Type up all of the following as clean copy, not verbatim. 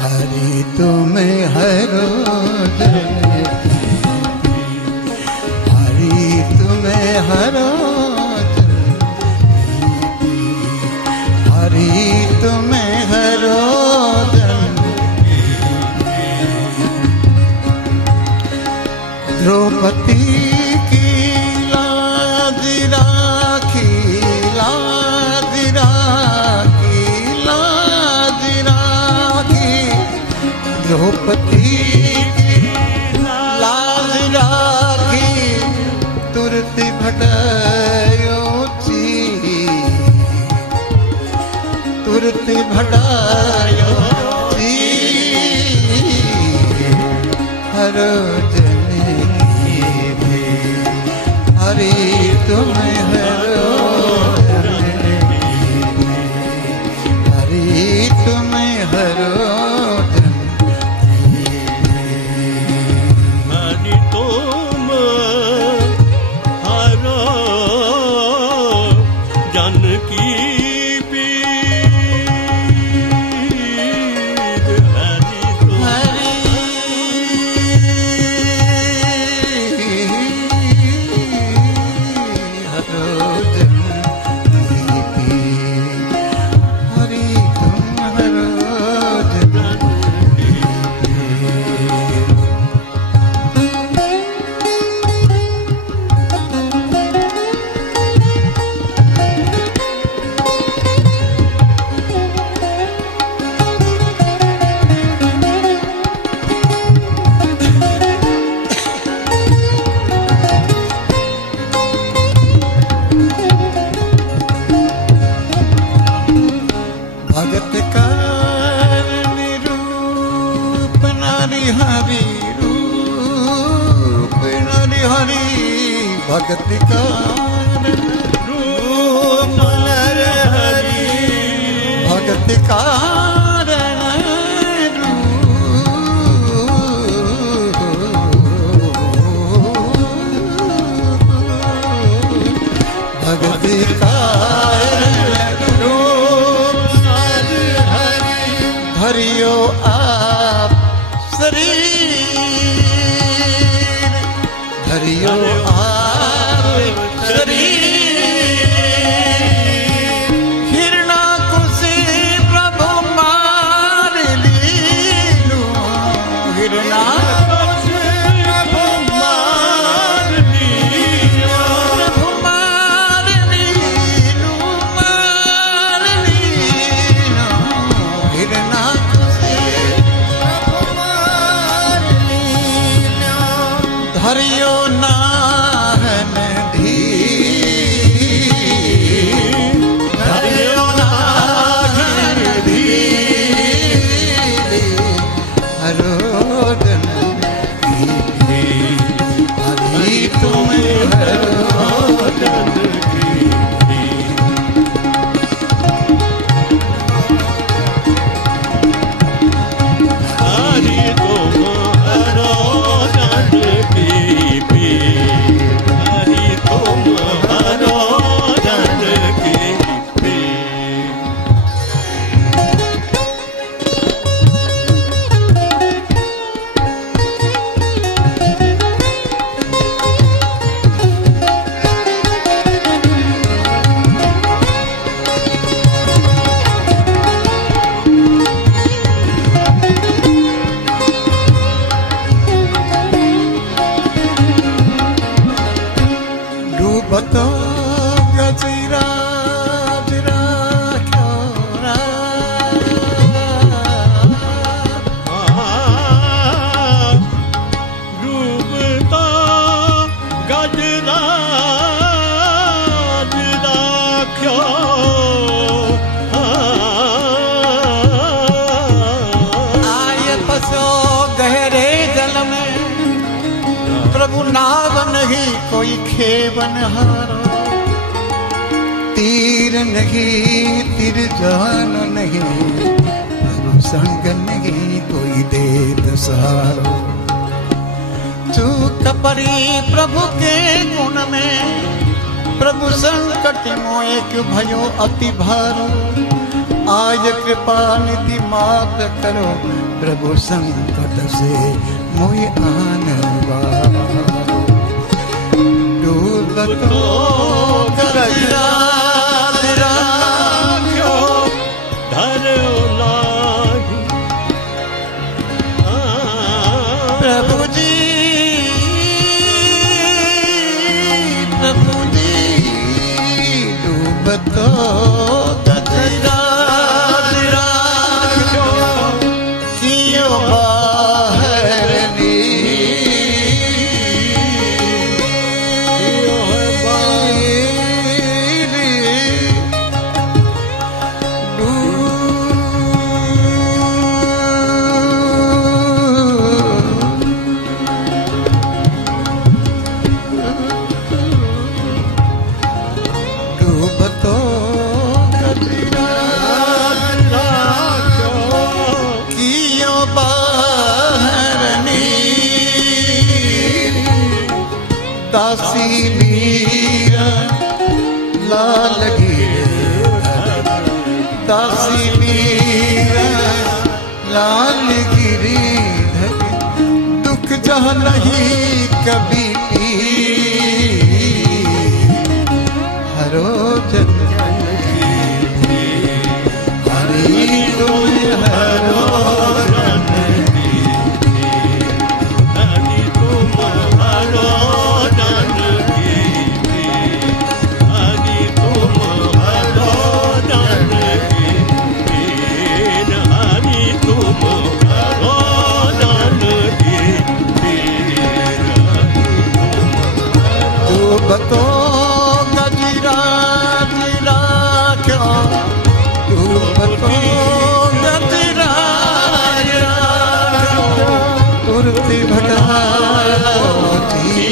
हरि तुम्हें हरो हरि तुम्हें हरो हरि तुम्हें हरो द्रौपदी की लाज राखी लाज राखी लाज राखी द्रौपदी की लाज राखी तुरती भटायोची तुरती भटायोची हरो हरि तुम्हें हरो हरि तुम्हें हरो हरि तुम हरो जानकी पीर हरि तुम भगत का रूप नारी हरि रूप नारी हरि भगत का रूप नारी हरि भगत का भगत का हरियो आप शरीर हरियो आप शरीर हिरणा कुशी प्रभु मार लीलू हिरणा प्रभु मार लीलू प्रभु मार लीलू हिरणा हरियो नाहन धीर हरियो नाहन धीर हरोदन हरि तुम्हें हरोदन हरि तुम हरो जानकी हरि तुम हरो जानकी डूबतो गजराज राख्यो डूबता गजराज राख्यो आय फसो गहरे जल में प्रभु नाव नहीं कोई खेवन हारो तीर नहीं तिर जान नहीं प्रभु संग नहीं कोई देत सहारो चूक परी प्रभु के गुण में प्रभु संकट मोए क्यों भयो अति भारो, आज कृपा निधि माफ करो, प्रभु संकट से मोए आनवारो। डूबतो गजरा राख्यो धरो लाही। प्रभु जी, प्रभु जी, डूबतो गजरा राख्यो, कियो बाहर डूबतो गजरा राख्यो, कियो बाहर दासी मीरा लाल गिरी, दासी मीरा लाल गिरी, दुख जहाँ नहीं कभी पी, हरो जन हरी तुम हरो हरि तुम हरो जानकी, हरि तुम हरो जानकी, हरि तुम हरो जानकी, डूबतो गजरा राख्यो, डूबतो गजरा राख्यो, तुरती भटारो जी,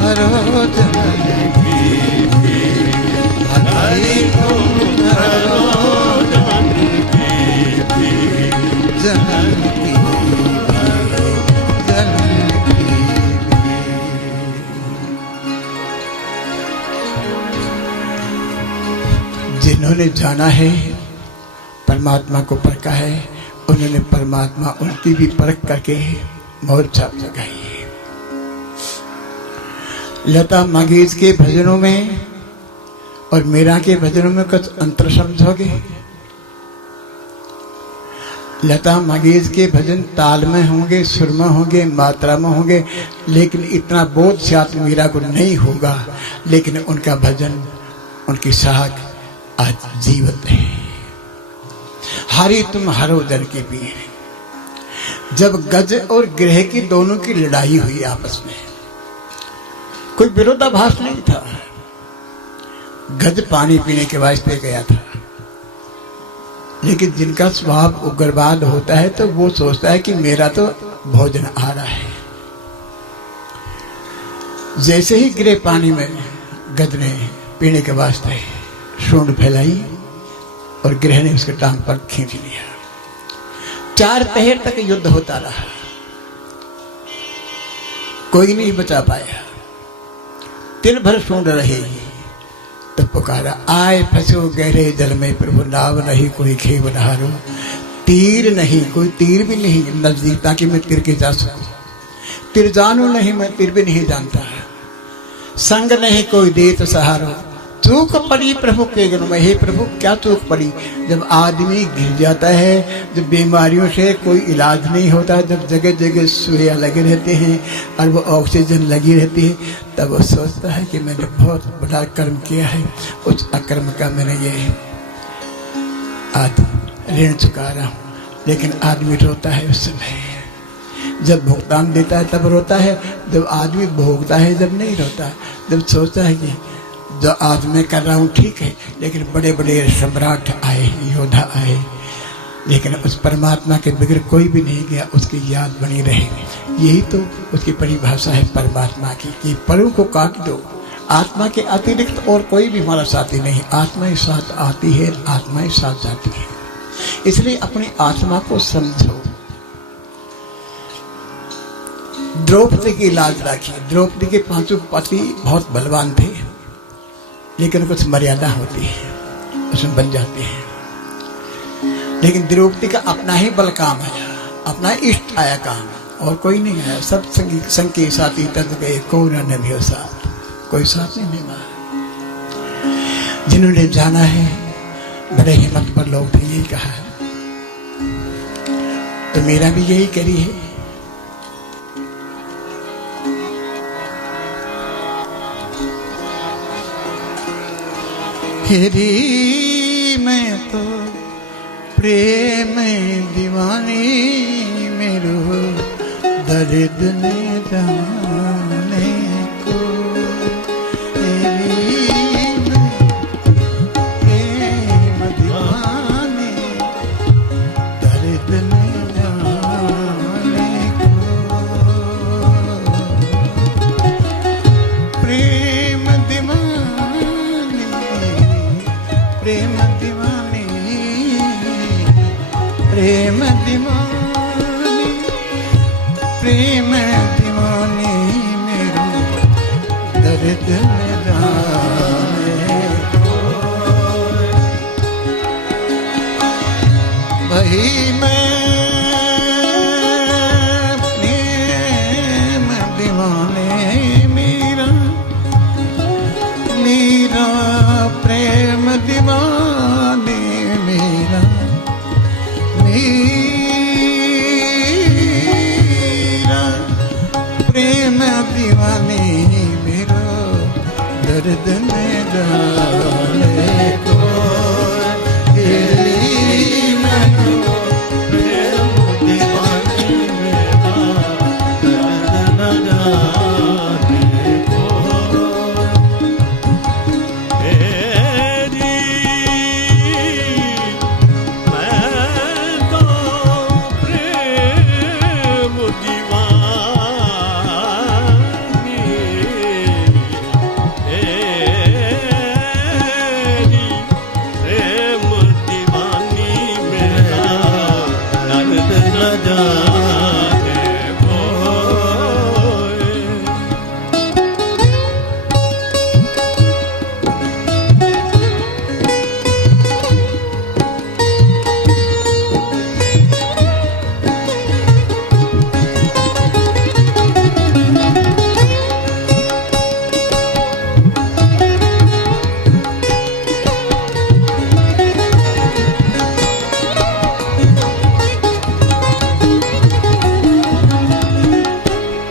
हरो जानकी, हरि तुम हरो जानकी, जानकी जिन्होंने जाना है, परमात्मा को परखा है, उन्होंने परमात्मा उनकी भी परख करके मोहर छाप लगाई है। लता मंगेशकर के भजनों में और मीरा के भजनों में कुछ अंतर समझोगे? लता मंगेशकर के भजन ताल में होंगे, सुर में होंगे, मात्रा में होंगे, लेकिन इतना बोध शायद मीरा को नहीं होगा, लेकिन उनका भजन, उनकी साख आज जीवित है। हरि तुम हरो जन के पीर। जब गज और ग्रह की दोनों की लड़ाई हुई आपस में, कोई विरोधाभास नहीं था। गज पानी पीने के वास्ते गया था, लेकिन जिनका स्वभाव उग्रवाद होता है तो वो सोचता है कि मेरा तो भोजन आ रहा है। जैसे ही गिरे पानी में, गज ने पीने के वास्ते सूंड फैलाई और ग्रह ने उसके टांग पर खींच लिया। 4 पहर तक युद्ध होता रहा, कोई नहीं बचा पाया। तिल भर सूंड रही तो पुकारा, आए फंसो गहरे जल में प्रभु, नाव नहीं कोई खेव नहारो। तीर नहीं, कोई तीर भी नहीं नजदीक, ताकि मैं तीर के जा सकूं। तीर जानू नहीं, मैं तीर भी नहीं जानता। संग नहीं कोई दे तो सहारो। चूक पड़ी प्रभु के गुण में। हे प्रभु, क्या चूक पड़ी? जब आदमी गिर जाता है, जब बीमारियों से कोई इलाज नहीं होता, जब जगह जगह सुइयां लगे रहते हैं और वो ऑक्सीजन लगी रहती है, तब वो सोचता है कि मैंने बहुत बड़ा कर्म किया है, उस अकर्म का मैंने ये आज ऋण चुका रहा हूँ। लेकिन आदमी रोता है उस समय, जब भुगतान देता है तब रोता है, जब आदमी भोगता है जब नहीं रोता। जब सोचता है कि जो आज मैं कर रहा हूँ ठीक है, लेकिन बड़े बड़े सम्राट आए, योद्धा आए, लेकिन उस परमात्मा के बगैर कोई भी नहीं गया, उसकी याद बनी रहेगी। यही तो उसकी परिभाषा है परमात्मा की, कि परों को काट दो। आत्मा के अतिरिक्त और कोई भी हमारा साथी नहीं। आत्मा ही साथ आती है, आत्मा ही साथ जाती है। इसलिए अपनी आत्मा को समझो। द्रौपदी की लाज राखी। द्रौपदी के पांचों पति बहुत बलवान थे, लेकिन कुछ मर्यादा होती है, उसमें बन जाते हैं। लेकिन द्रौपदी का अपना ही बल काम है, अपना इष्ट आया काम, और कोई नहीं आया। सब संगी साथी तद गए, को न भी साथ, कोई साथ नहीं निभा। जिन्होंने जाना है बड़े हिम्मत पर लोग थे, यही कहा है, तो मेरा भी यही करी है। हेरी मैं तो प्रेम दीवानी, मेरो दर्द ने जाने को। हेरी मैं प्रेम दीवानी, दर्द ने जाने को। प्रेम दीवानी, प्रेम दीवानी, प्रेम दीवानी, प्रेम दीवानी, मेरो दर्द में जाने को। भाई मैं प्रेम दीवाने, मेरा मेरा प्रेम दीवाने, मेरा मेरा प्रेम दीवाने, मेरा दर्द में डाले को। हेरी मैं तो प्रेम दीवानी, मेरा दर्द न जाने को। तेरी मैं तो प्रेम दीवानी, तेरी प्रेम दीवानी, मेरा दर्द न जाने को।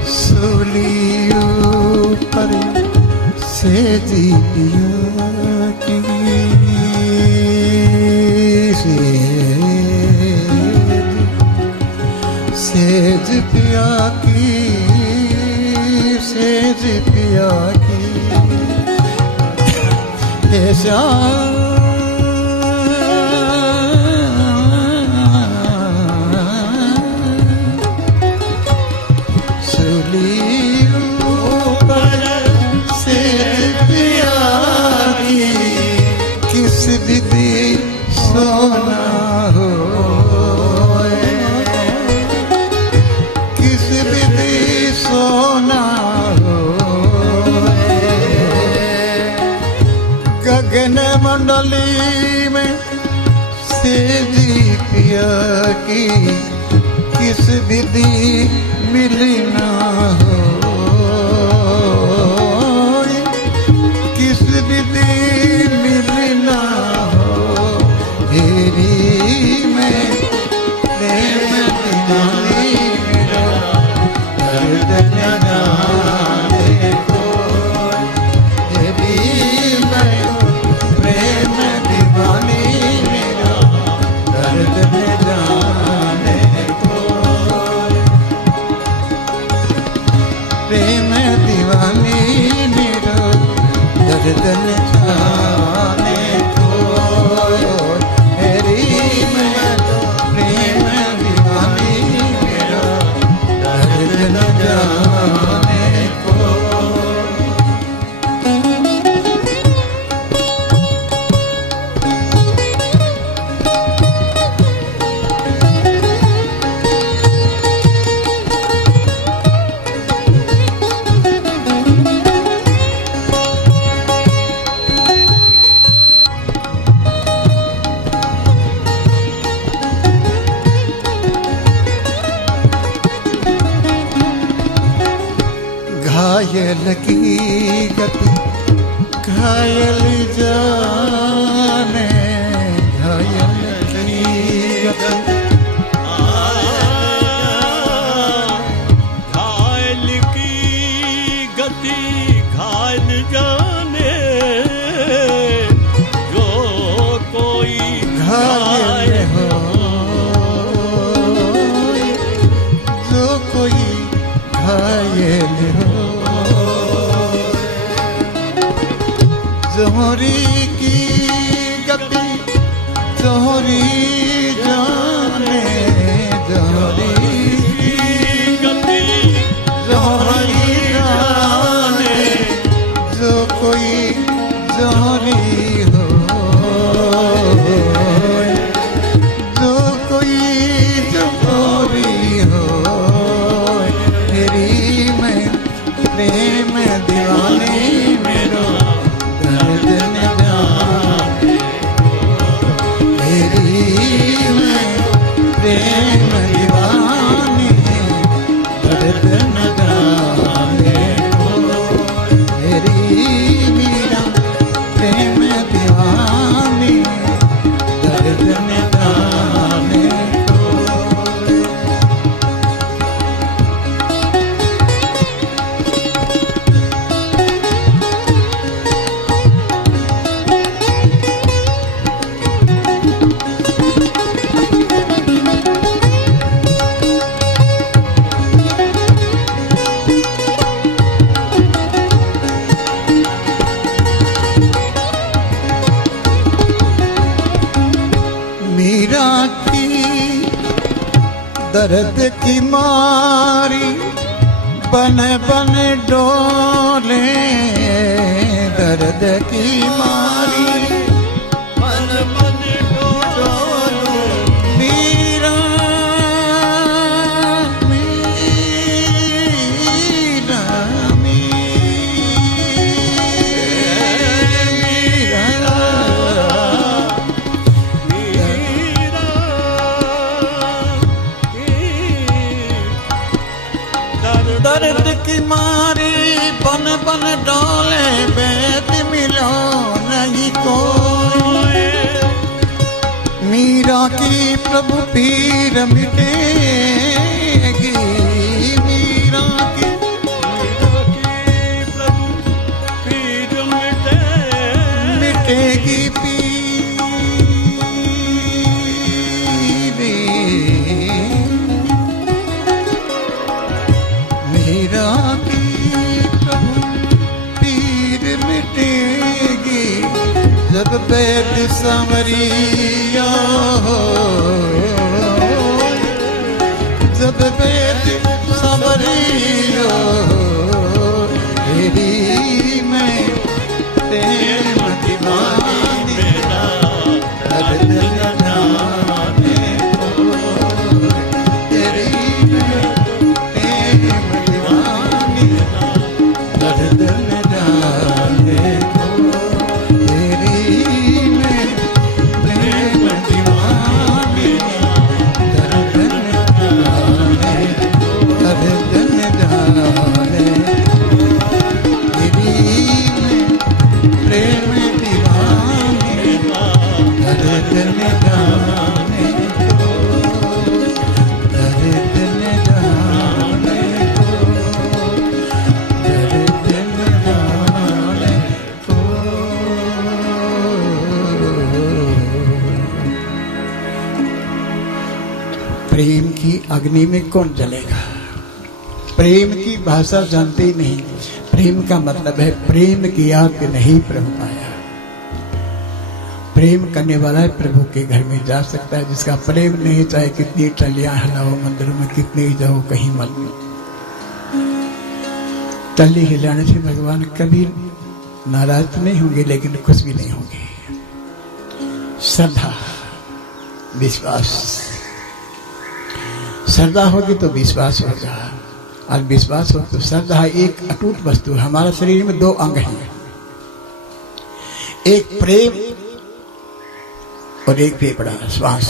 सूलियों पर से दिया की, सेज पिया की, सेज पिया की, ऐसा किस विधि सोना हो, किस विधि सोना हो। गगन मंडली में सेजी पिया की, किस विधि मिलना हो, किस विधि मिलना हो। हेरी मैं प्रेम दीवानी, मेरा दर्द न जाने को। हेरी मैं प्रेम दीवानी, मेरा दर्द न जाने को। जोहरी की गति जोहरी जाने जोहरी गति जोहरी जाने जो कोई जोहरी हो जो कोई जोहरी हो तेरी मैं प्रेम दीवानी मेरो दर्द न जाने तेरी मैं प्रेम दीवानी दर्द न जाने तेरी मीरा प्रेम दीवानी दर्द न जाने मीरा की दर्द की मारी बन बन डोले दर्द की मारी मन मन डोलो मीरा मीरा मीरा दर्द की मारी बन बन डोले बेद मिलो नहीं कोई मीरा की प्रभु पीर मिटेगी मीरा की प्रभु पीर मिटे मिटेगी पीर मीरा की प्रभु पीर मिटेगी जब वैद संवरिया हो जब वैद संवरिया हो तेरी मैं प्रेम दीवानी मेरा दर्द न जाने को तेरी मैं प्रेम दीवानी दर्द न जाने को तेरी मैं प्रेम दीवानी दर्द न जाने दर्द न जाने तेरी मैं प्रेम दीवानी दर्द न जाने को दर्द न जाने को दर्द न जाने को प्रेम की अग्नि में कौन जलेगा प्रेम की भाषा जानते ही नहीं प्रेम का मतलब है प्रेम किया कि नहीं प्रभु पाया प्रेम करने वाला है प्रभु के घर में जा सकता है जिसका प्रेम नहीं चाहे कितनी टलियां हिलाओ मंदिरों में कितने ही जाओ कहीं मत टली हिलाने से भगवान कभी नाराज तो नहीं होंगे लेकिन खुश भी नहीं होंगे श्रद्धा विश्वास श्रद्धा होगी तो विश्वास होगा और विश्वास हो तो श्रद्धा एक अटूट वस्तु है हमारे शरीर में दो अंग हैं एक प्रेम और एक फेफड़ा श्वास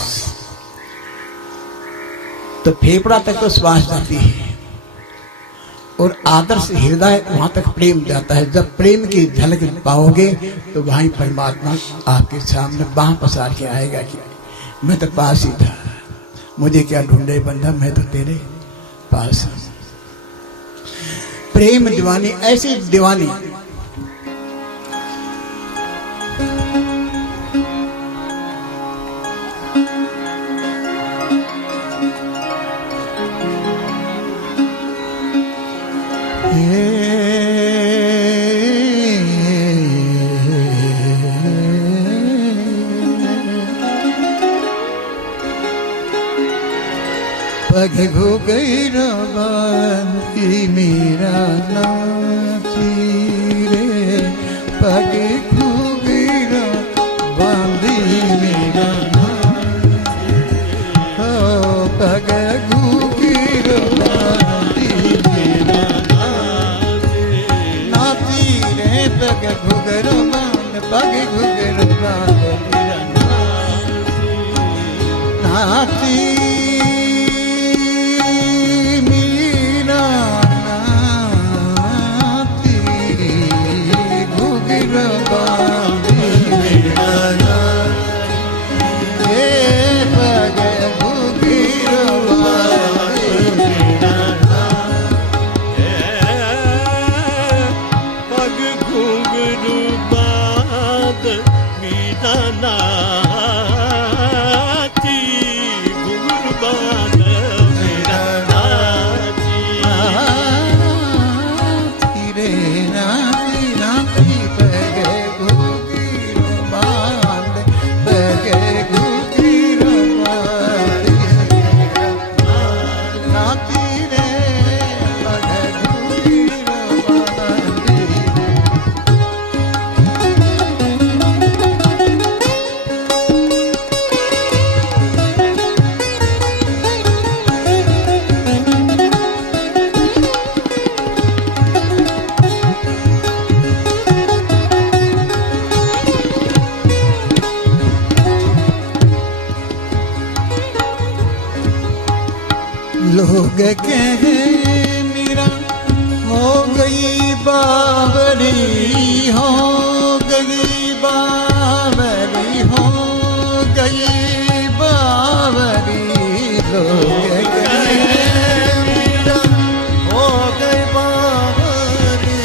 तो फेफड़ा तक तो श्वास जाती है और आदर्श हृदय वहां तक प्रेम जाता है जब प्रेम की झलक पाओगे तो वहीं परमात्मा आपके सामने बाह पसार के आएगा कि मैं तो पास ही था मुझे क्या ढूंढे बंधा मैं तो तेरे पास हूं प्रेम दीवानी ऐसी दीवानी पग घुघर बांधी मीरा नाची रे पग घुघर बांधी मीरा नाची हो पग घुघर बांधी मीरा नाची रे पग घुघर बांध पग घुघर बांध मीरा नाची लोग कहे मीरा हो गई बावरी हो गई बावरी हो गई बावरी लोग कहे मीरा हो गई बावरी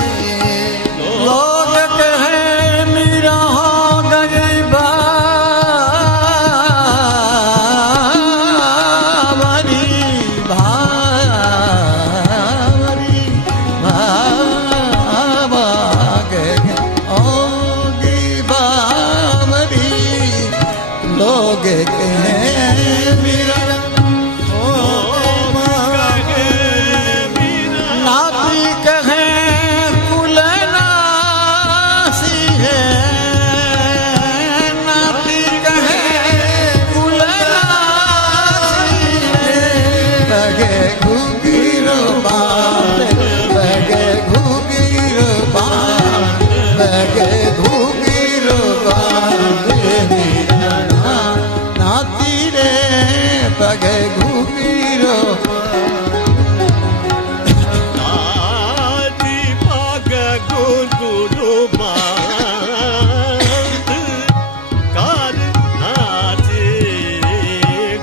लोग कहे मीरा हो गई लोग कहे मीरा हो नाती कहे कुलनासी है नाती कहे कुलनासी है बगे घुघीर बांध बगे घुघीर बांध बगे घुघीर बांध पग घुघीरो नाची पग घुघरू बांध कर नाचे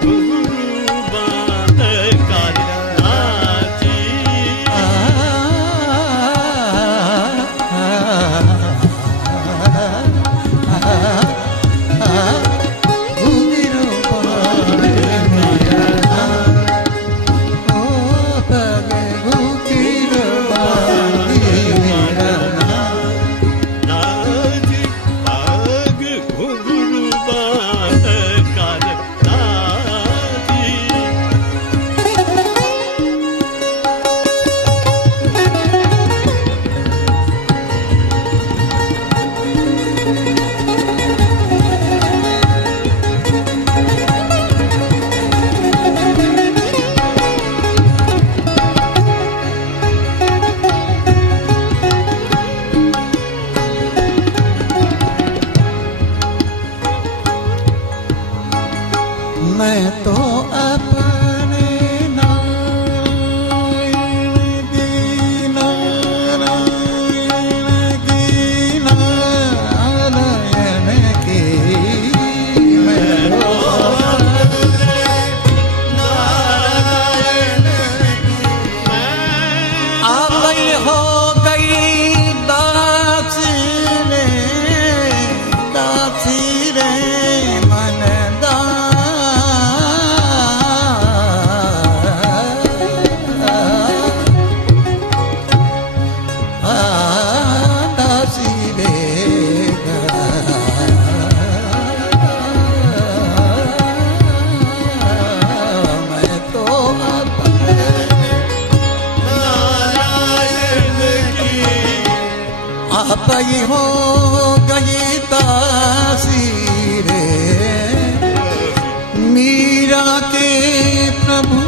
घुघरू बांध कर नाची मैं तो अपने नारायण की नारायण की मैं तो नारायण आप हो गई दासी रे मन मैं तो पई हो गई तासीरे मीरा के प्रभु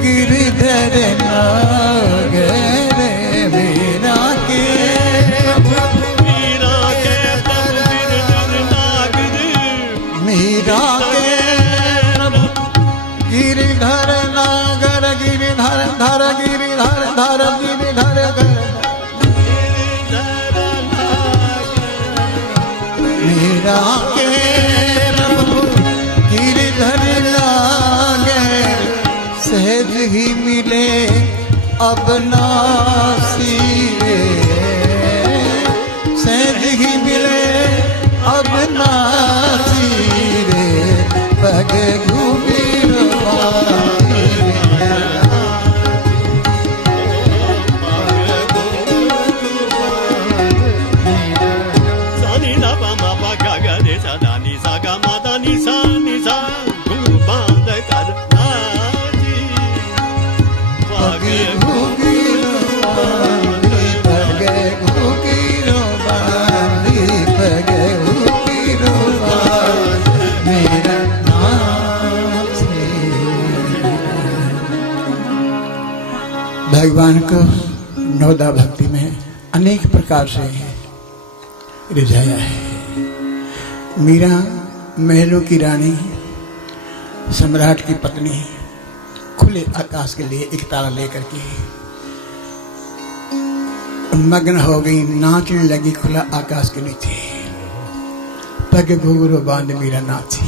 गिरधर नागर मीरा के मीरा के प्रभु गिरधर नागर मीरा के प्रभु गिरधर नागर गिरधर धर गिरधर धर गिरधर मीरा के प्रभु गिरधर नागर सहज ही मिले अब नासिरे सहज ही मिले अब नासिरे पग घूमी सानी ना पा मा पा गा गा रे सा दा नी सा गा मा दा नी सा घुंघरू बांध कर नाची पग घूमी पग घूमी बांधी पग घूमी मेरा नाम से भगवान को नवदा भक्ति में अनेक प्रकार से रिझाया है। मीरा महलों की रानी, सम्राट की पत्नी, खुले आकाश के लिए एक तारा लेकर के मग्न हो गई, नाचने लगी खुला आकाश के नीचे। पग घुंघरू बांध मीरा नाची।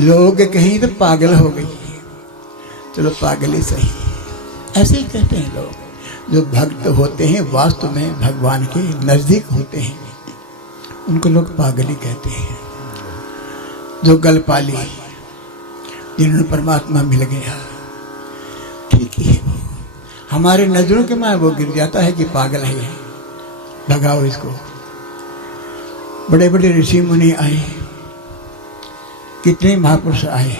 लोग कहीं तो पागल हो गई, चलो पागल ही सही, ऐसे ही कहते हैं लोग। जो भक्त होते हैं वास्तव में भगवान के नजदीक होते हैं, उनको लोग पागल ही कहते हैं। जो गल पाली, जिन्होंने परमात्मा मिल गया, ठीक ही है वो। हमारे नजरों के मां वो गिर जाता है कि पागल है, भगाओ इसको। बड़े बड़े ऋषि मुनि आए, कितने महापुरुष आए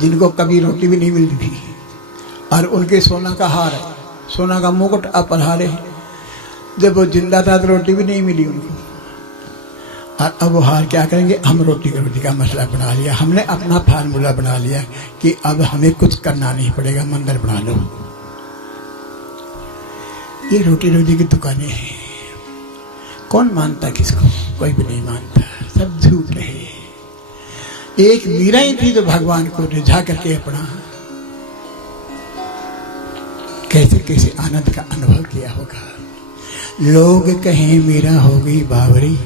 जिनको कभी रोटी भी नहीं मिलती थी, और उनके सोना का हार, सोना का मुकुट अपरहारे। जब वो जिंदा था तो रोटी भी नहीं मिली उनको, और अब वो हार क्या करेंगे? हम रोटी का मसला बना लिया, हमने अपना फार्मूला बना लिया कि अब हमें कुछ करना नहीं पड़ेगा, मंदिर बना लो। ये रोटी की दुकानें हैं। कौन मानता किसको? कोई भी नहीं मानता, सब झूठ रहे। एक मीरा ही थी जो भगवान को रिझा करके अपना कैसे कैसे आनंद का अनुभव किया होगा। लोग कहें मीरा हो गई बावरी,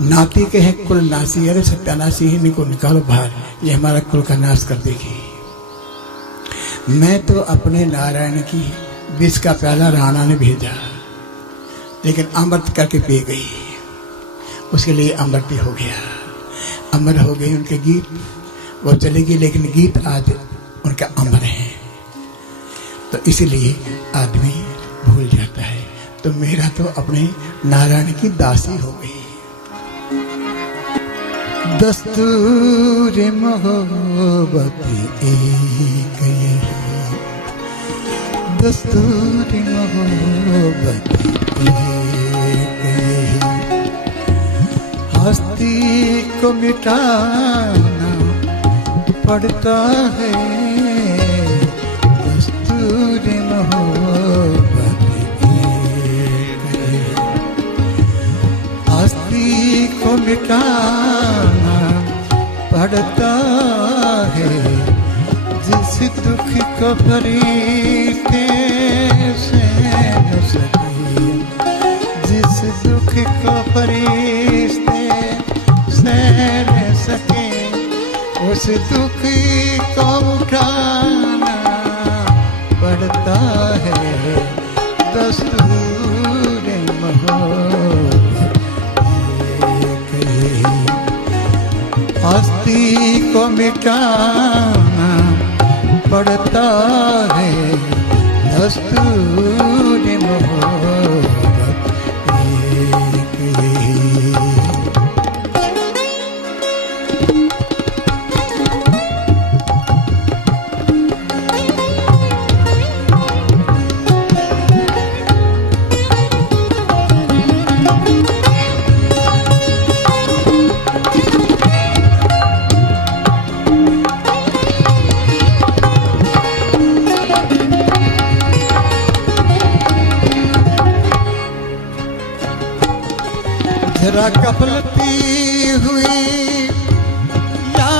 नाती कहें कुल नासी, अरे सत्यानाशी है, इनको निकालो बाहर, ये हमारा कुल का नाश कर देगी। मैं तो अपने नारायण की विष का प्याला राणा ने भेजा, लेकिन अमृत करके पी गई, उसके लिए अमृत भी हो गया। अमर हो गए उनके गीत, वो चलेगी, लेकिन गीत आज उनका अमर है। तो इसलिए आदमी भूल जाता है। तो मेरा तो अपने नारायण की दासी हो गई। दस्तूर मोहब्बत एक यही, दस्तूर मोहब्बत एक यही, हस्ती को मिटाना पड़ता है, दस्तूर मोहब्बत एक यही, हस्ती को मिटाना पड़ता है, जिस दुख को फरीते से न सके, जिस दुख को फरिश्ते से न सके, उस दुख को उठाना पड़ता है, दस्तूर मोहब्बत एक ही, हस्ती को मिटाना पड़ता है, दस्तूर मोहब्बत एक ही। जरा गफलती हुई या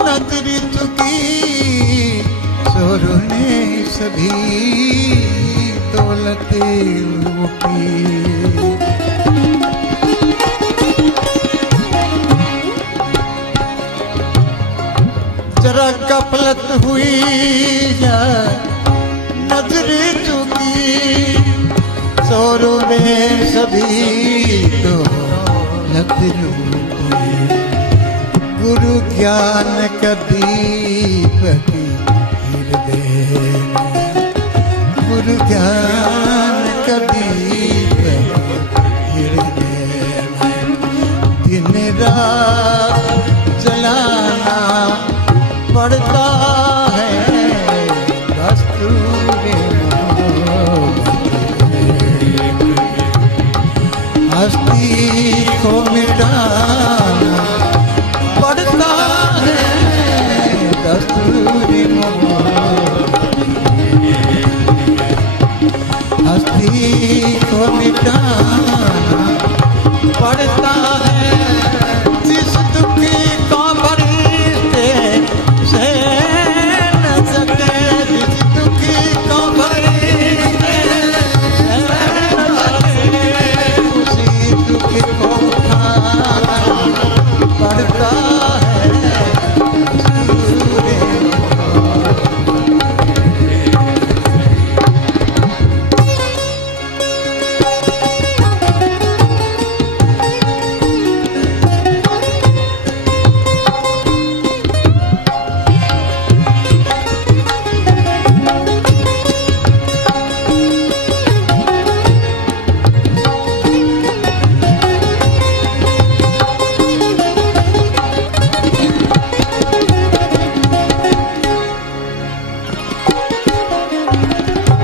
नजर चुकी, चोरों ने सभी दौलतें लूटी। जरा गफलत हुई या नजर चुकी, चोरों ने सभी दौलत लूटी। गुरु ज्ञान का दीप हृदय में, गुरु ज्ञान का दीप हृदय में, दिन रात जलाना पड़ता है दस्तूर हस्ती को मिटाना पड़ता है दस्तूर हस्ती को मिटाना पड़ता है। जिस दुखी को भरते से न सके, जिस दुखी को भरते से न सके, उसी दुखी को उठाना पड़ता है दस्तूर।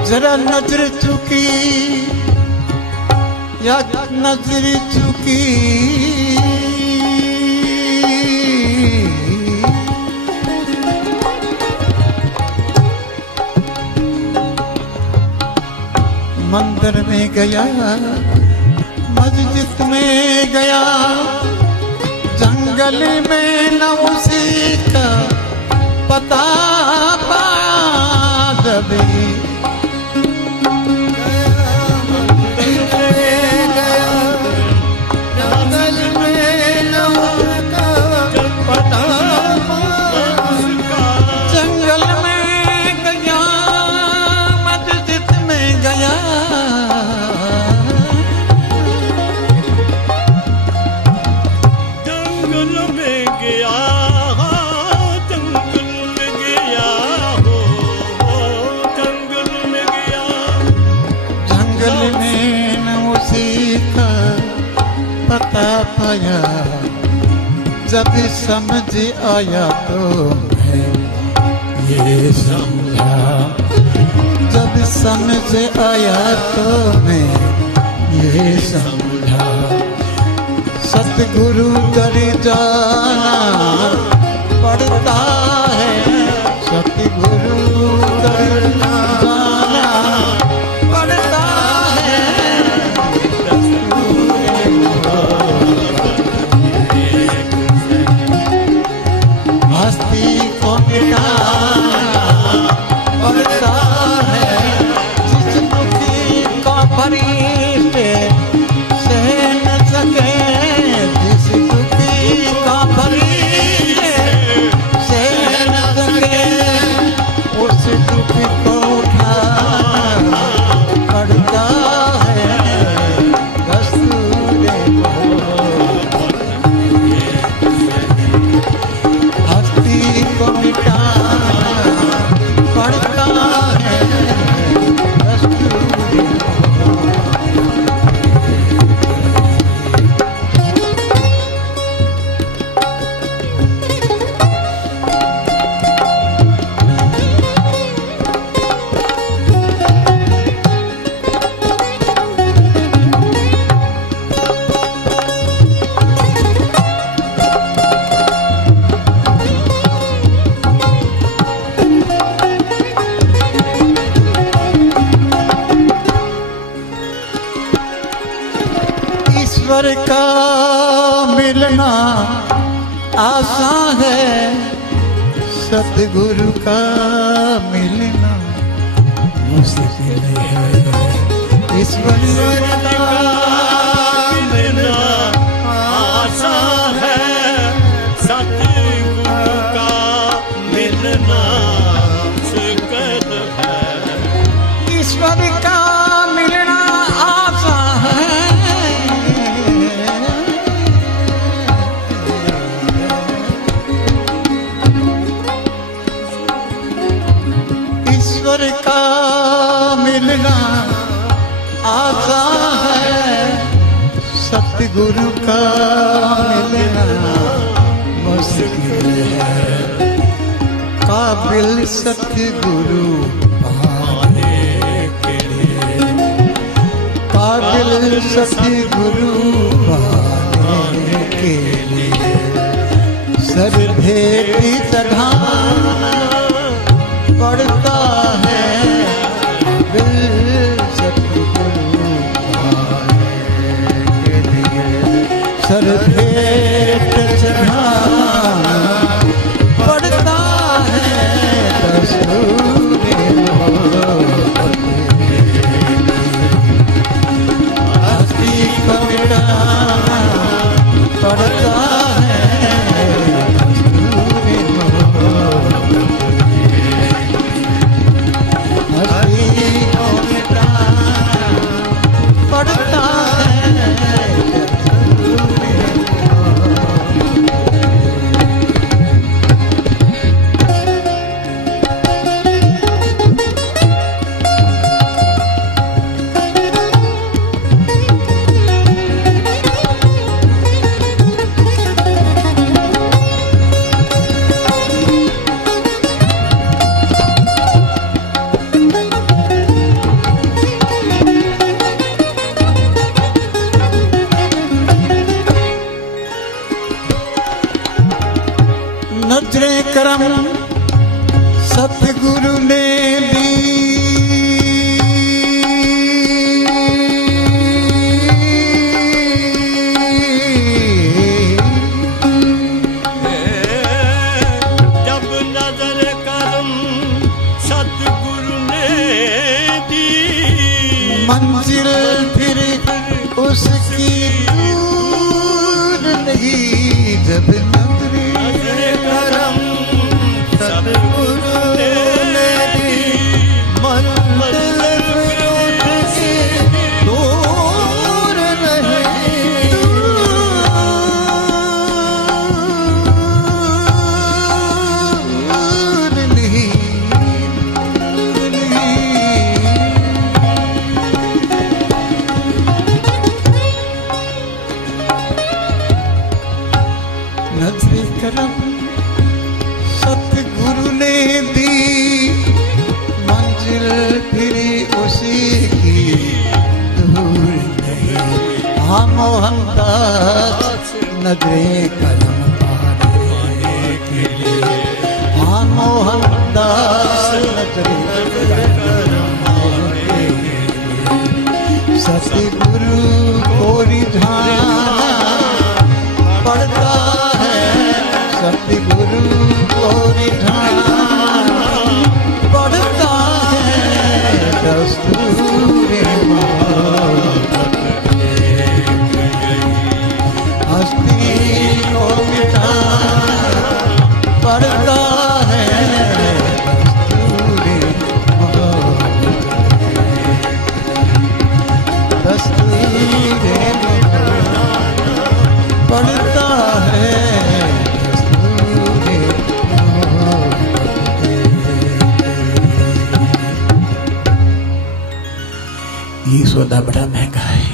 जरा नजर चुकी या नजर चुकी, मंदिर में गया, मस्जिद में गया, जंगल में न उसी का पता पाया जबी। पाया जब समझ आया तो मैं ये समझा, जब समझ आया तो मैं ये समझा। सतगुरु दर जाना पड़ता है, सतगुरु दर जाना पड़ता है। हस्ती को मिटाना पड़ता है, जिस दुखी को फरिश्ते सह न सके, जिस दुखी को फरिश्ते सह न सके, उस मिलना आसान है, सतगुरु का मिलना मुश्किल है। ईश्वर का मिलना आसान है, सतगुरु का मिलना मुश्किल है। ईश्वर का मिलना आसान है, ईश्वर का मिलना आसान है, सतगुरु का मिलना मुश्किल है। काबिल सतगुरु पाने के लिए, काबिल सतगुरु पाने के लिए सर भेटी चढ़ाना पड़ता है। काबिल सतगुरु पाने के लिए सर भेट चढ़ाना पड़ता है। दस्तूरे मोहब्बत हस्ती को मिटाना पड़ता है। दस्तूरे मोहब्बत हस्ती को मिटाना पड़ता है। नजरे करम सतगुरु ने दी, जब नजर करम सतगुरु ने दी, मंजिल फिर उसकी दूर नहीं। जब नजरे करम सतगुरु ने दी, मंजिल फिर उसकी दूर नहीं। दूर नहीं, दूर नहीं। नजरे करम सतगुरु ने दी, मंजिल फिर उसी की दूर नहीं। हाँ मोहनदास नजरे करम पाने के लिए, हाँ मोहनदास नजरे करम पाने के लिए सतगुरु को रिझाना पड़ता है। सतगुरु को रिझाना पड़ता है। दस्तूरे मोहब्बत हस्ती को मिटाना पड़ता है। दस्तूरे मोहब्बत दस्तूरे मोहब्बत पड़ता है। दस्तूरे मोहब्बत। ये सौदा बड़ा महंगा है,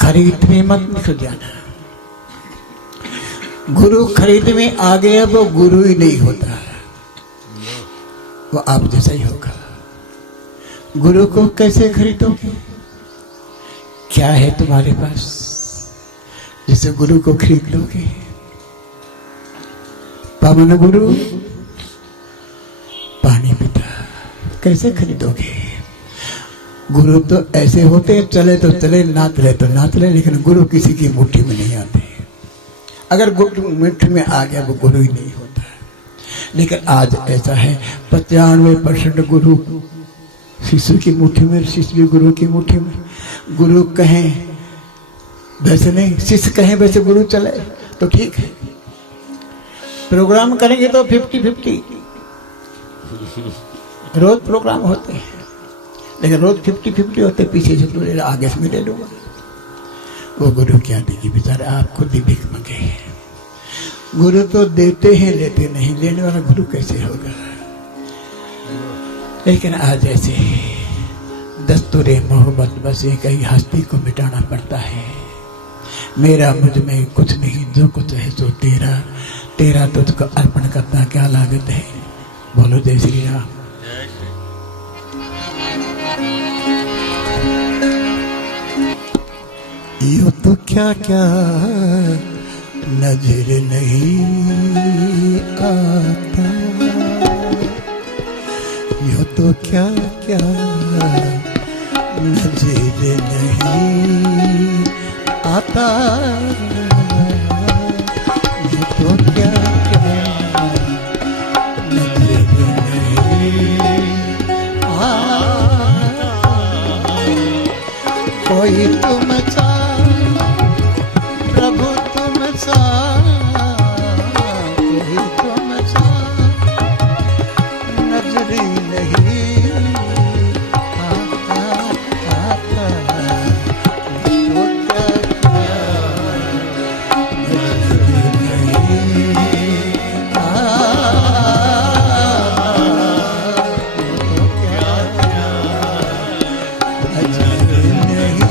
खरीद में मत निकल जाना। गुरु खरीद में आ गया वो गुरु ही नहीं होता, वो आप जैसा ही होगा। गुरु को कैसे खरीदोगे? क्या है तुम्हारे पास जिसे गुरु को खरीद लोगे? पावन गुरु पानी पिता कैसे खरीदोगे? गुरु तो ऐसे होते हैं, चले तो चले, ना चले तो ना चले, लेकिन गुरु किसी की मुट्ठी में नहीं आते। अगर गुरु मुट्ठी में आ गया वो गुरु ही नहीं होता। लेकिन आज ऐसा है 95% गुरु शिष्य की मुट्ठी में, शिष्य भी गुरु की मुट्ठी में। गुरु कहें वैसे नहीं, शिष्य कहें वैसे गुरु चले तो ठीक है। प्रोग्राम करेंगे तो 50-50 रोज प्रोग्राम होते हैं, लेकिन रोज 50-50 होते, पीछे से ले आगे से ले लूंगा। वो गुरु क्या देगी बेचारे, आप खुद ही भीख मंगे। गुरु तो देते हैं, लेते नहीं। लेने वाला गुरु कैसे होगा? लेकिन आज ऐसे दस्तूरे मोहब्बत बस एक ही हस्ती को मिटाना पड़ता है। मेरा मुझ में कुछ नहीं, जो कुछ है सो तेरा, तेरा तुझको अर्पण करना क्या लागत है। बोलो जय श्री राम। यो तो क्या क्या नजर नहीं आता, यो तो क्या क्या नजर नहीं आता, यो तो क्या क्या नजर नहीं आता। कोई तुम सा प्रभु, तुम सा कोई तुम सा नजरी नहीं आता, आता तो क्या क्या नजरी नहीं आता, तो क्या क्या नजरी नहीं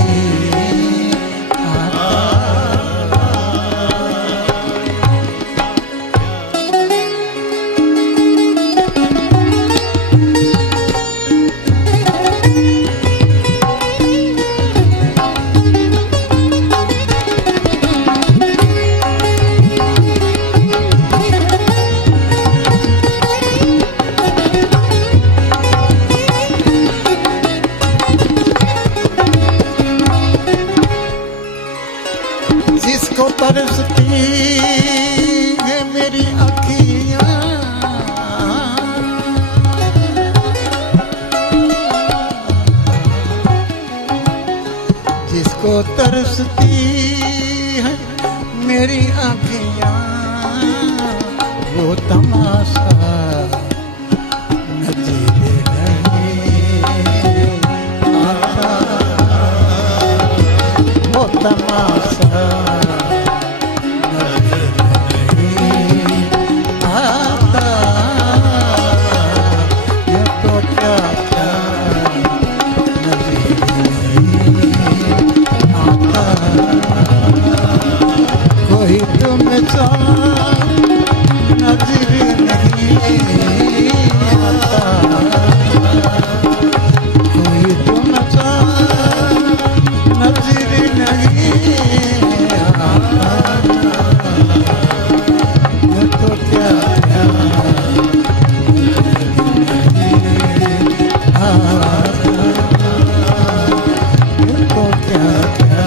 आता। जिसको तरसती है मेरी अखियाँ, जिसको तरसती है मेरी अखियाँ, वो तमाशा नजर नहीं आता, वो तमाशा कोई तुम सा नजर नहीं आता, कोई तुम सा नजर नहीं आता, ये तो क्या क्या आता, ये तो क्या क्या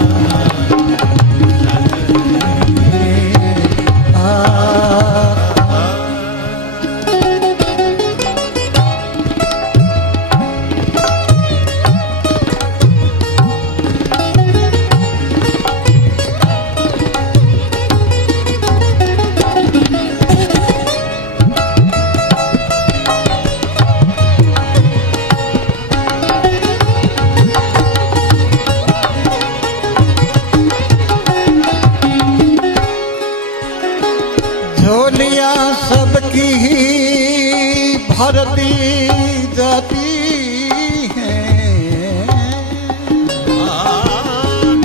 झोलियाँ सबकी ही भर दी जाती हैं,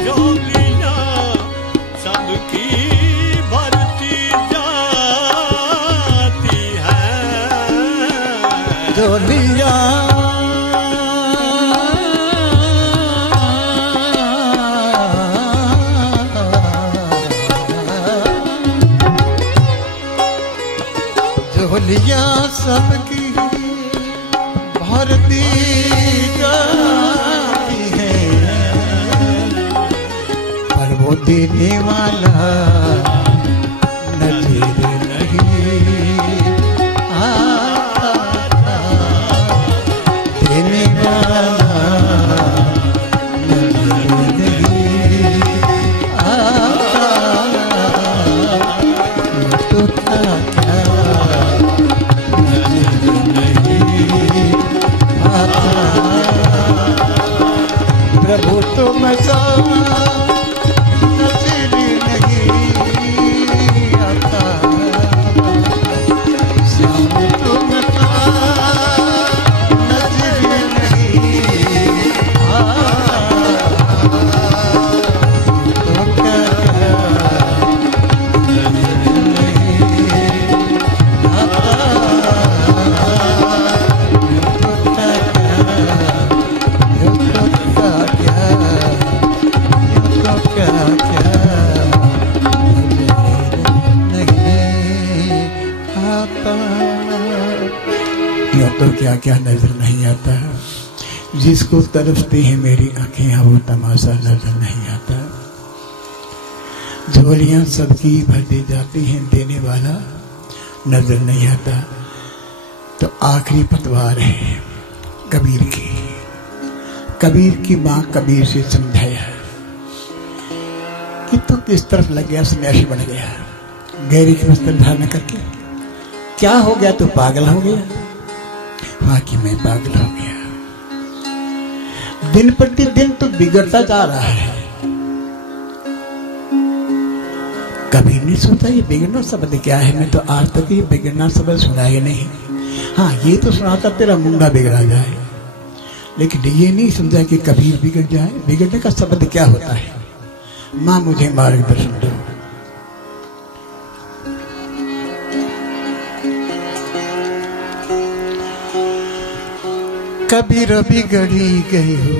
झोलियाँ सबकी भरती जाती है, झोलियाँ झोलियाँ सबकी भर दी जाती देने वाला नजर नहीं आता, देने वाला नजर नहीं आता, तो क्या नजर नहीं आता। प्रभु तुम सा नजर नहीं आता, श्याम तुम सा नजर नहीं आता, तो क्या नजर नहीं आता, तो क्या क्या नजर नहीं आता। जिसको तरफती है मेरी आंखें वो तमाशा नजर नहीं आता। झोलियां सबकी भर दी जाती हैं, देने वाला नजर नहीं आता। तो आखिरी पतवार है कबीर की। कबीर की माँ कबीर से समझाया कि तू किस तरफ लग गया, सन्यासी बन गया, गहरी की वस्त्र धारण करके। क्या हो गया, तू पागल हो गया? हाँ कि मैं पागल हो गया। दिन प्रतिदिन तो बिगड़ता जा रहा है। कभी नहीं सोचा ये बिगड़ना शब्द क्या है। मैं तो आज तक ये बिगड़ना शब्द सुना ही नहीं। हाँ ये तो सुना था तेरा मुंडा बिगड़ा जाए, लेकिन ये नहीं समझा कि कबीर बिगड़ जाए। बिगड़ने का शब्द क्या होता है? माँ मुझे मार्गदर्शन दो। कबीर बिगड़ी गई हो,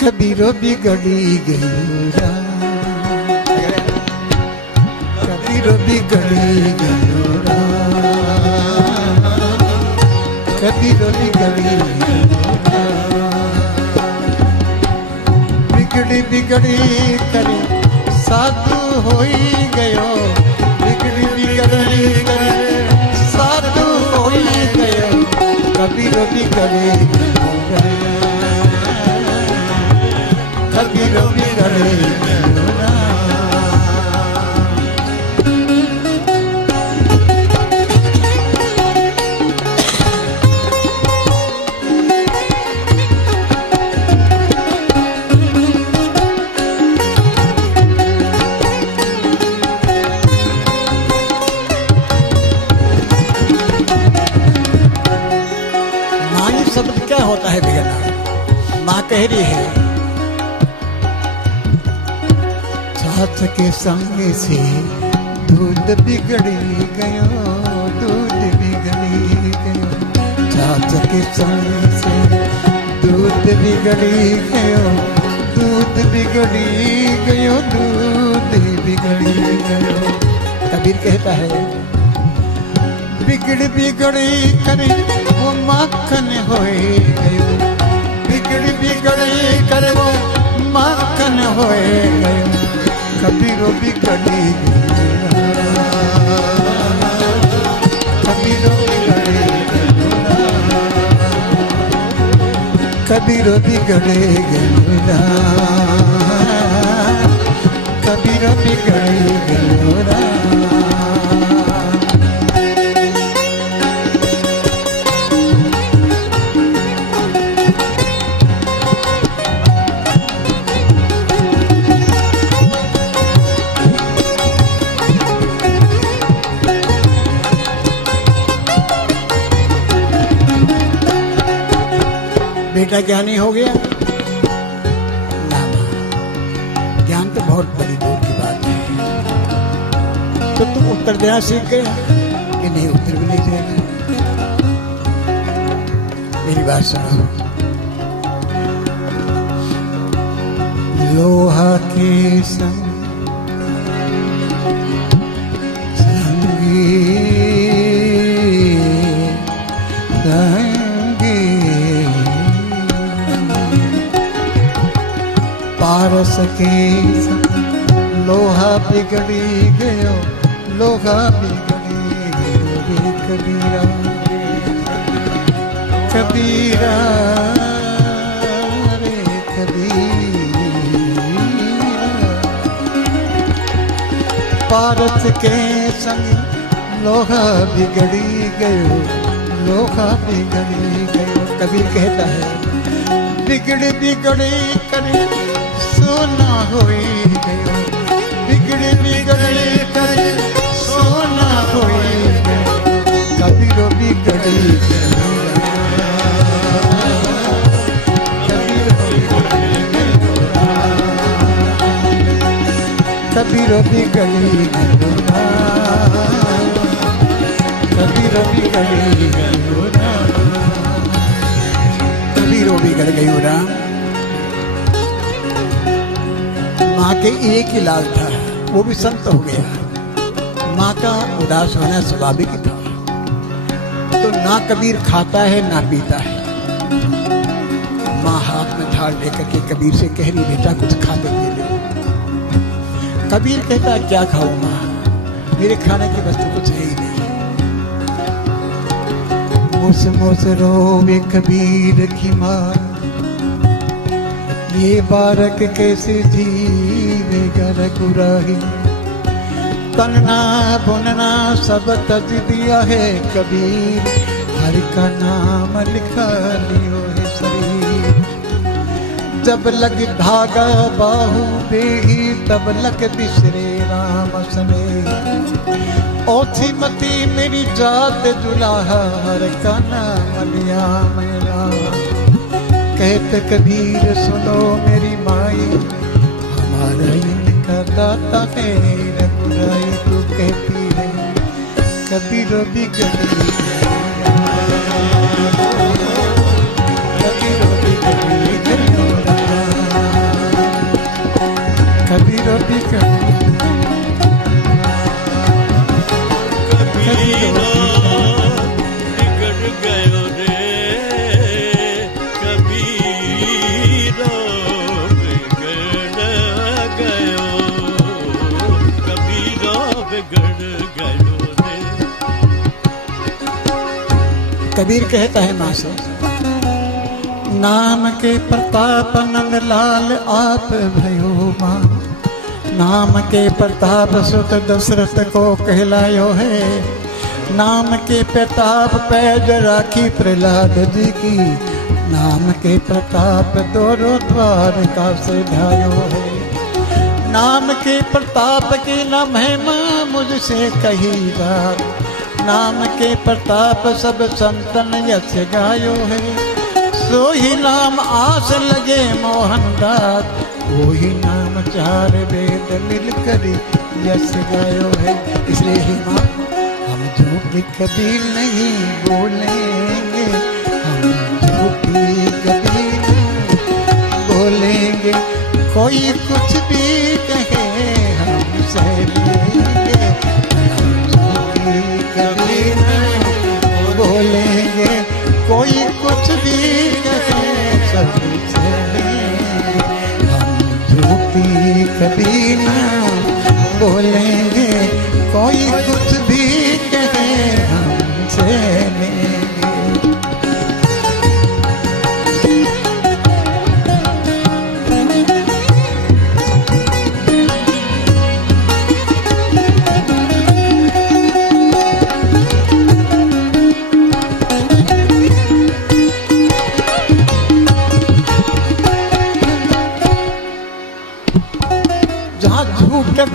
कबीर बिगड़ी गई हो, कबीर बिगड़ी गई हो, कबीर बिगड़ी बिगड़ी बिगड़ी करी साधु होई गयो, बिगड़ी बिगड़ी करी साधु होई गयो, कबीर बिगड़ी कबीर बिगड़ी। शब्द क्या होता है बिगड़ना? माँ कह रही है साथ के संग से दूध बिगड़ी गयो, दूध बिगड़ी गयो, साथ के संग से दूध बिगड़ी गयो, दूध बिगड़ी गयो, दूध बिगड़ी गयो। कबीर कहता है बिगड़ बिगड़ी करे वो माखन होए गयो, बिगड़ बिगड़ी करे वो माखन होए गयो, कबीरो बिगड़ी कबीरो बिगड़ी कबीरो बिगड़े गयो, कबीरो बिगड़ी गयो। बेटा ज्ञानी हो गया ना, ज्ञान तो बहुत बड़ी दूर की बात है। तो तुम उत्तर देना सीख गया कि नहीं? उत्तर भी नहीं देना। मेरी बात सुनो। लोहा के संग के संग लोहा बिगड़ी गयो, लोहा बिगड़ी गयो रे कबीरा, कबीरा रे कबीरा। पारस के संग लोहा बिगड़ी गयो, लोहा बिगड़ी गयो। कबीर कहता है बिगड़ बिगड़े करे सोना होई गयो, बिगड़ बिगड़े करे सोना होई गयो। कबीरो बिगड़ी गयो, कबीरो बिगड़ी गयो, कबीरो बिगड़ी गयो, कबीरो बिगड़ गयो राम। माँ के एक ही लाल था, वो भी संत हो गया। माँ का उदास होना स्वाभाविक था, तो ना कबीर खाता है ना पीता है। माँ हाथ में थाल लेकर के कबीर से कह रही बेटा कुछ खा ले पी ले। कबीर कहता क्या खाऊं माँ, मेरे खाने की वस्तु कुछ है ही नहीं। मुस मुस रोवे कबीर की माँ, ये बारक कैसे जीवेगा रघुराही। तनना बुनना सब तज दिया है कबीर, हर का नाम लिखा लियो है शरीर। जब लग धागा बाहु बेही, तब लग बिसरे राम सने। ओथी मती मेरी जात जुलाहा, हर का नाम लिया मैला। कहत कबीर सुनो मेरी माई, हमारा इनका दाता है रघुराई। तू कहती है कबीर बिगड़ी, कबीर बिगड़ी गयो, कबीर बिगड़ी, कबीर बिगड़ गयो रे, कबीर बिगड़ गयो, कबीर बिगड़ गयो रे। कबीर कहता है माँ से नाम के प्रताप नंदलाल आप भयो माँ। नाम के प्रताप सुत दशरथ को कहलायो है, नाम के प्रताप पैज राखी प्रहलाद जी की। नाम के प्रताप दोनों द्वारका से ढायो है, नाम के प्रताप की न महिमा मुझसे कही बात। नाम के प्रताप सब संतन यश गायो है, सो ही नाम आस लगे मोहनदास। वही नाम चार वेद मिलकर यश गायो है। इसलिए ही माँ हम झूठी कभी नहीं बोलेंगे, हम झूठी कभी नहीं बोलेंगे। कोई कुछ भी कहे हम सह लेंगे, हम झूठी कभी नहीं बोलेंगे। कोई कुछ भी कहे सब सह लेंगे, हम झूठी कभी ना बोलेंगे। कोई कुछ भी कहे हम सह लेंगे।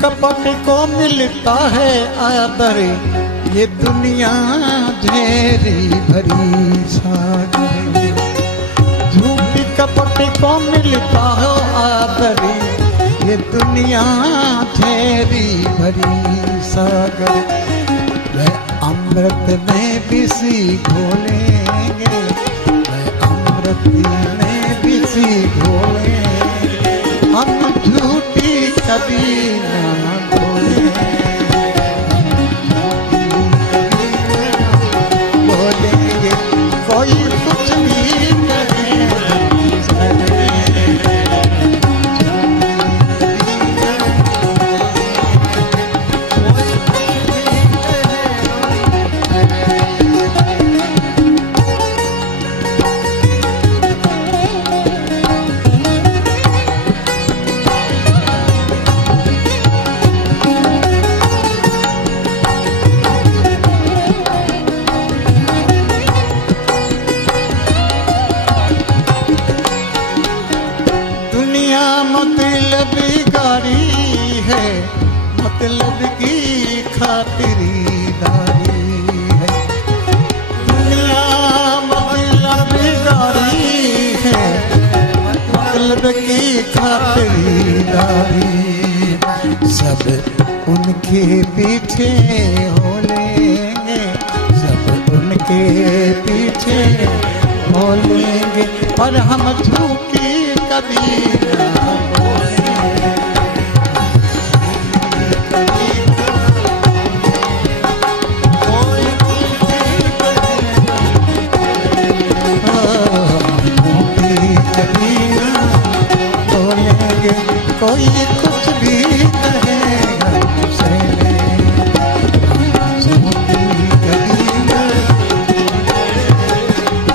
कपट को मिलता है आदर, ये दुनिया ढेरी भरी सागर। झूठ कपट को मिलता है आदर, ये दुनिया ढेरी भरी सागर। वह अमृत में बिसी घोलेंगे, वह अमृत में बिसी घोलेंगे। हम झूठी कभी ना बोलेंगे। कोई कुछ भी कहे मतलब की खातिरदारी है। दुनिया मतलबदारी है, मतलब की खातिरदारी। सब उनके पीछे हो लेंगे, सब उनके पीछे हो लेंगे, और हम झूठी कभी ना बोलेंगे। कभी ना बोलेंगे, कोई कुछ भी कहेगा हमसे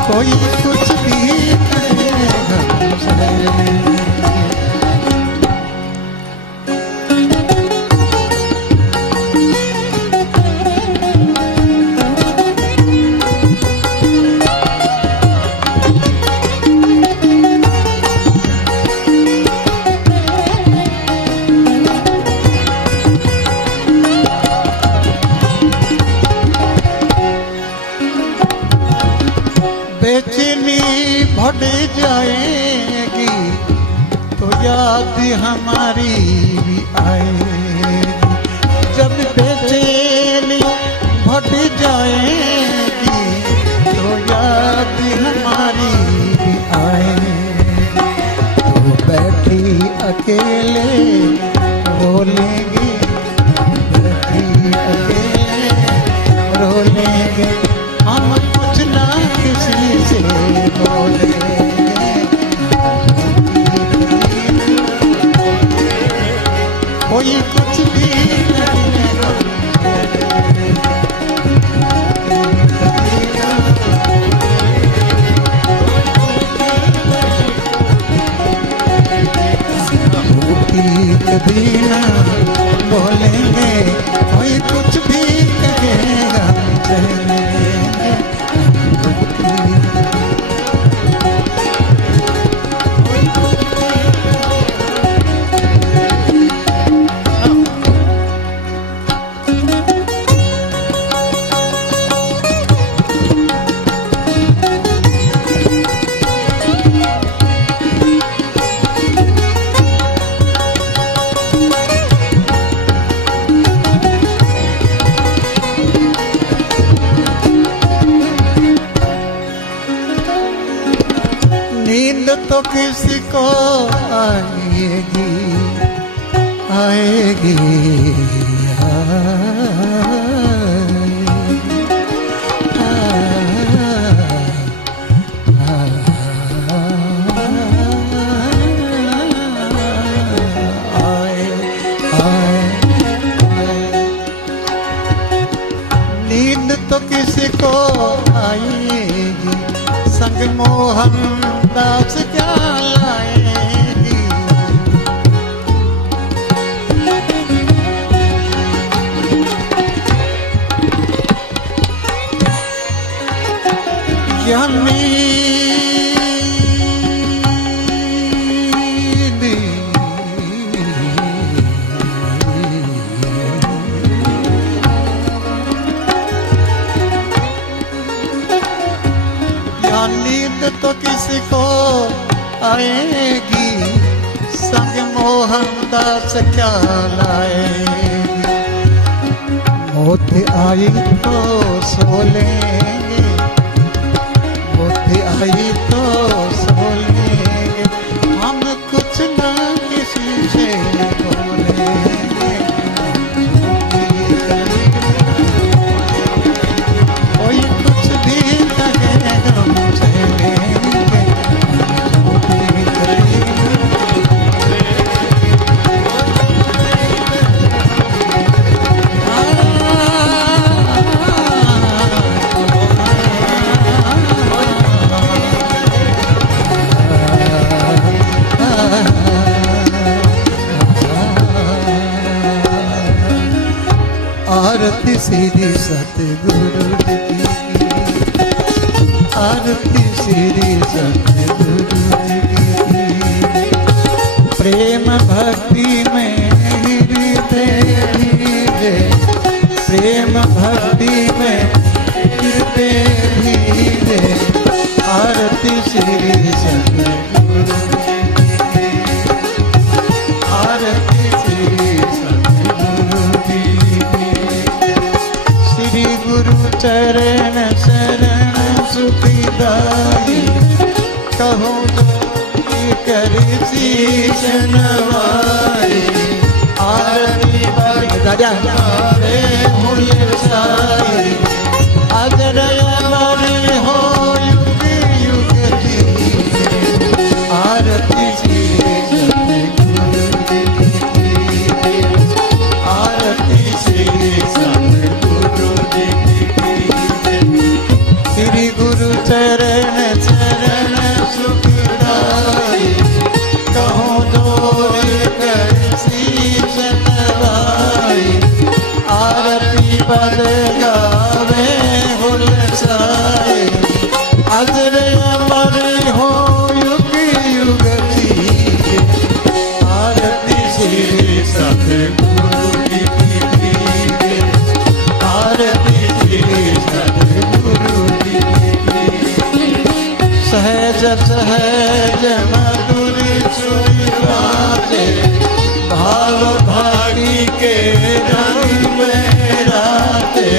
कोई कुछ भी कहेगा हमसे। बेचैनी बढ़ जाएगी तो याद हमारी भी आएगी। जब बेचैनी बढ़ जाएगी तो याद हमारी भी आएगी। तो बैठी अकेले रोलेंगे, बैठी अकेले रोलेंगे, हम कुछ ना किसी से बोलेंगे। कोई कुछ भी कहेगा कभी ना बोलेंगे, कोई कुछ भी कहेगा चलेंगे। नींद तो किसी को आएगी आएगी नींद तो किसी को आएगी, संग मोहन दास क्या लाएगी। क्या नींद नींद तो किसी को आएगी, संग मोहन दास क्या लाएगी। मौत आई तो सो लेंगे, मौत आई तो सो लेंगे, हम कुछ ना किसी से बोलेंगे। कोई कुछ भी कहेगा हमसे आरती श्री सतगुरु की, आरती श्री सतगुरु की। प्रेम भक्ति में हृदय पे धीरे आरती श्री सतगुरु आरती श्री सतगुरु की श्री गुरु चरण शरण सुखदाई कहो कर शीश नवाई आरती राजा रे हुए साई अजर अमर हो युग युग की आरती श्री सतगुरु की आरती श्री सतगुरु की श्री गुरु चरण चरण सुखदाई कहो जोर कर शीश नवाई आरती पद गावे हुलसाए अजर अमर हो युग युग की आरती श्री सतगुरु की आरती श्री सतगुरु की सहज सहज मधुर सुर बाजे भाव भागी के रंग में राते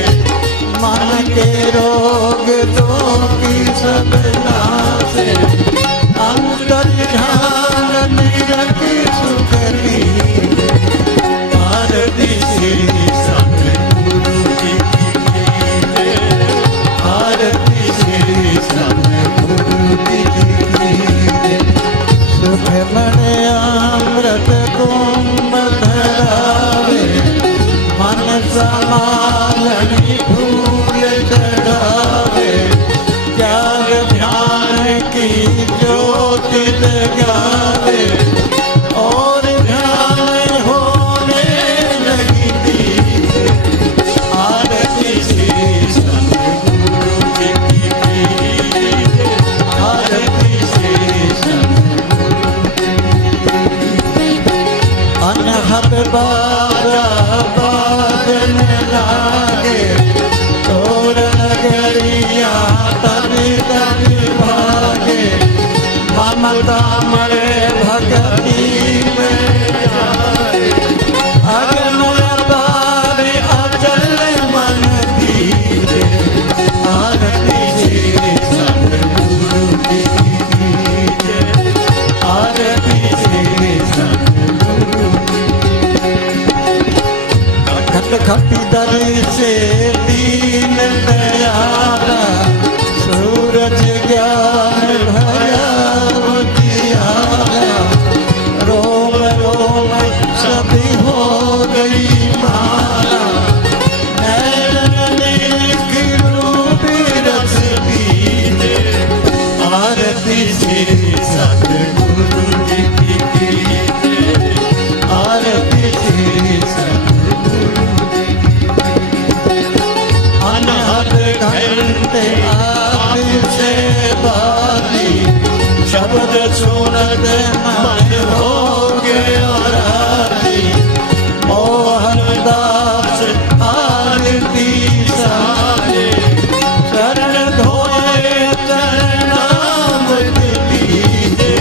मन के रोग तो की सब नासे अंतर ध्यान निरख सुख लीजे आरती श्री सतगुरु की आरती श्री सतगुरु की सुख मन अमृत कुंभ धरावे मन समालनी फूल चढ़ावे त्याग ध्यान की ज्योति जगावे और ध्यान होने लगी थी आरती श्री सतगुरु की आरती श्री अनहद बाजा बाजन लागे तोर नगरिया तनि तनि भागे ममता मरे भगती में जाए अगन अपार अचल मन धीरे आरती श्री सतगुरु की आरती श्री सतगुरु खट खटी दरी से दीन दयाला सूरज ज्ञान भया उजियारा रोम रोम सभी हो गई माला नैन नीक रूप रस बीजे आरती श्री सतगुरु की आरती श्री सतगुरु अनहद घंटे आदि से बाली शब्द सुनत मन हो गया राजी मोहन दास आरती सारे शरण धोए चरणामृत लीजे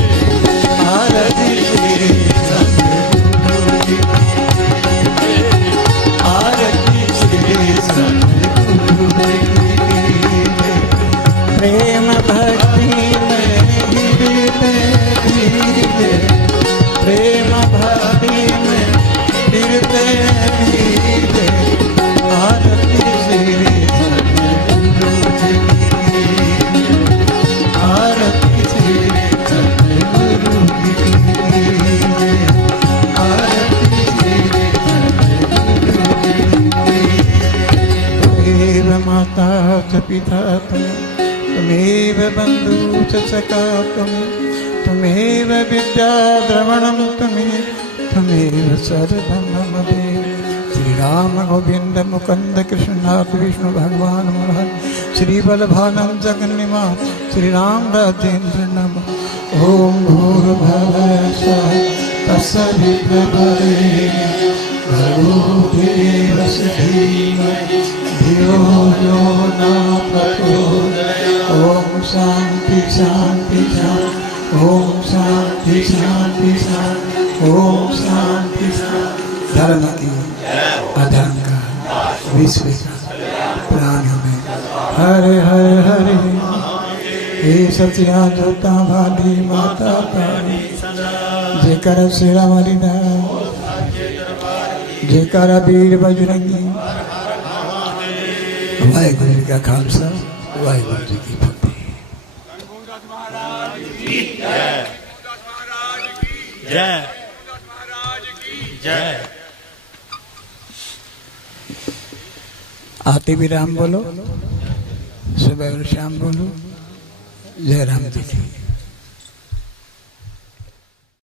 आरती श्री सतगुरु की आरती श्री सतगुरु की प्रेम भक्ति में गिरते धीरे प्रेम भक्ति में गिरते धीरे आरती श्री सतगुरु की आरती श्री सतगुरु की आरती श्री सतगुरु की त्वमेव माता च पिता त्वमेव बन्धु च सखा त्वमेव विद्या द्रवणं त्वमेव सर्वं मम देव श्री राम गोविंद मुकुंद कृष्णनाथ विष्णु भगवान मुरार श्री बलभानंद जगन्निवास श्री राम राजेंद्र नमः ओम भूर्भुवः स्वः तत्सवितुर्वरेण्यं भर्गो देवस्य धीमहि धियो यो यो न प्रचोदयात्। ओम शांति शांति शांति। ओम शांति शांति शांति। ओम शांति शांति। धर्म की अधर्म का विश्व का प्राणियों में हरे हरे हरे। हे सचिया जोता भाली माता तारी जेकर शेरा वाली ना जेकर वीर बजरंगी। वाहिगुरु जी का खालसा वाहिगुरु जी की फतेह। जय जय। आते भी राम बोलो, सुबह और शाम बोलो। जय राम जी की।